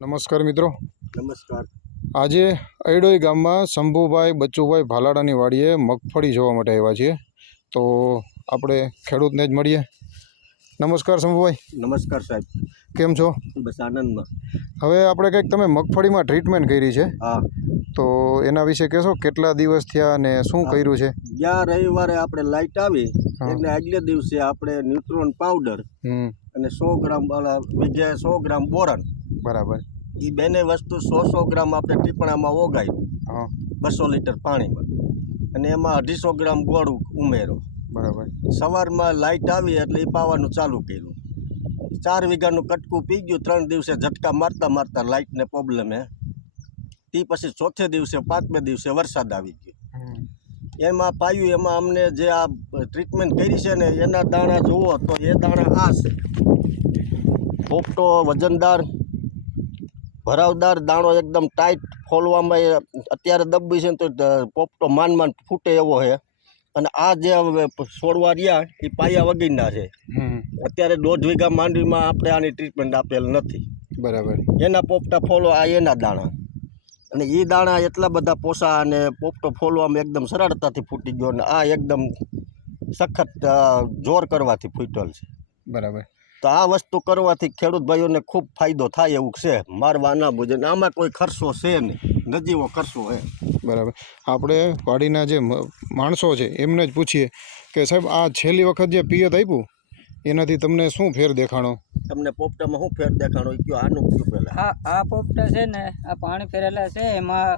નમસ્કાર મિત્રો. નમસ્કાર. આજે અયડોઈ ગામમાં શંભુભાઈ બચ્ચુભાઈ ભાલાડાની વાડીએ મગફળી જોવા માટે આવ્યા છીએ. તો આપણે ખેડૂતને જ મળીએ. નમસ્કાર શંભુભાઈ. નમસ્કાર સાહેબ. કેમ છો? બસ આનંદમાં. હવે આપણે કંઈક તમે મગફળીમાં ટ્રીટમેન્ટ કરી છે, હા, તો એના વિશે કહેશો? કેટલા દિવસ થયા અને શું કર્યું છે? ગયા રવિવારે આપણે લાઇટ આવી હા. એટલે આગલે દિવસે આપણે ન્યુટ્રોન પાવડર અને 100 ગ્રામ બીજે 100 ગ્રામ બોરન, બરાબર. એ બંને વસ્તુ 100 ગ્રામ આપણે ટીપણામાં ઓગાયું હા, 200 લીટર પાણીમાં, અને એમાં 250 ગ્રામ ગોળ ઉમેરો. બરાબર. સવારમાં લાઇટ આવી એટલે એ પાવાનું ચાલુ કર્યું. 4 વીઘાનું કટકું પી ગયું. 3 દિવસે ઝટકા મારતા મારતા લાઇટને પ્રોબ્લેમે તે પછી ચોથે દિવસે 5મે દિવસે વરસાદ આવી ગયો. એમાં પાયું, એમાં અમને જે આ ટ્રીટમેન્ટ કરી છે ને એના દાણા જુઓ તો એ દાણા આ છે. પોપટો વજનદાર, ભરાવદાર દાણો, એકદમ ટાઈટ ફોલવામાં. અત્યારે દબ્બી છે ને તો પોપટો માંડ ફૂટે એવો છે. અને આ જે છોડવા રહ્યા એ પાયા વગરના છે. અત્યારે 1.5 વીઘા માંડવીમાં આપણે આની ટ્રીટમેન્ટ આપેલ નથી. બરાબર. એના પોપટા ફોલો આ એના દાણા, અને એ દાણા એટલા બધા પોસા અને પોપટો ફોલવામાં એકદમ સરળતાથી ફૂટી ગયો. અને આ એકદમ સખત જોર કરવાથી ફૂટેલ છે. બરાબર. તો આ વસ્તુ કરવાથી ખેડૂત ભાઈઓને ખૂબ ફાયદો થાય એવું છે. મારવા ના બુજે, આમાં કોઈ ખર્ચો છે નહીં, નજીવો ખર્ચો છે. બરાબર. આપણે વાડીના જે માણસો છે એમને જ પૂછીએ કે સાહેબ, આ છેલ્લી વખત જે પિયત આપ્યું એનાથી તમને શું ફેર દેખાણો? તમને પોપટામાં શું ફેર દેખાણો એ કયો? આનું કયું પહેલાં? આ પોપટા છે ને, આ પાણી ફેરેલા છે, એમાં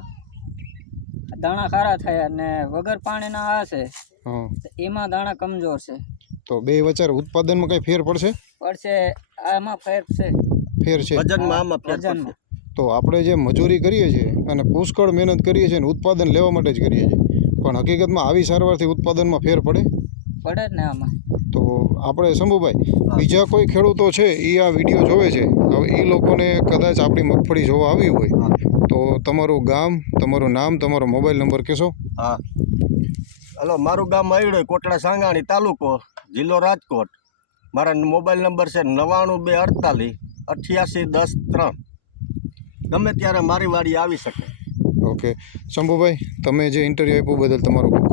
દાણા ખારા થયા, ને વગર પાણીના આ છે, એમાં દાણા કમજોર છે. તો બે વચ્ચે ઉત્પાદનમાં કઈ ફેર પડશે? આમાં ફેર છે. ફેર છે વજનમાં, આમાં ફેર પડશે. તો આપણે જે મજૂરી કરીએ છીએ અને પુષ્કળ મહેનત કરીએ છીએ અને ઉત્પાદન લેવા માટે જ કરીએ છીએ, પણ હકીકતમાં આવી સારવારથી ઉત્પાદનમાં ફેર પડે જ ને આમાં. તો આપણે શંભુભાઈ, બીજા કોઈ ખેડૂતો છે એ આ વિડીયો જોવે છે, હવે એ લોકોને કદાચ આપણી મગફળી જોવા આવી હોય તો તમારું ગામ, તમારું નામ, તમારો મોબાઈલ નંબર કહેશો? હા, હલો, મારું ગામ અયડોઈ, કોટડા સાંગાણી તાલુકો, જિલ્લો રાજકોટ. મારા મોબાઈલ નંબર છે 9248 88 10 3. ગમે ત્યારે મારી વાડી આવી શકે. ઓકે શંભુભાઈ, તમે જે ઇન્ટરવ્યૂ આપ્યું બદલ તમારો ખૂબ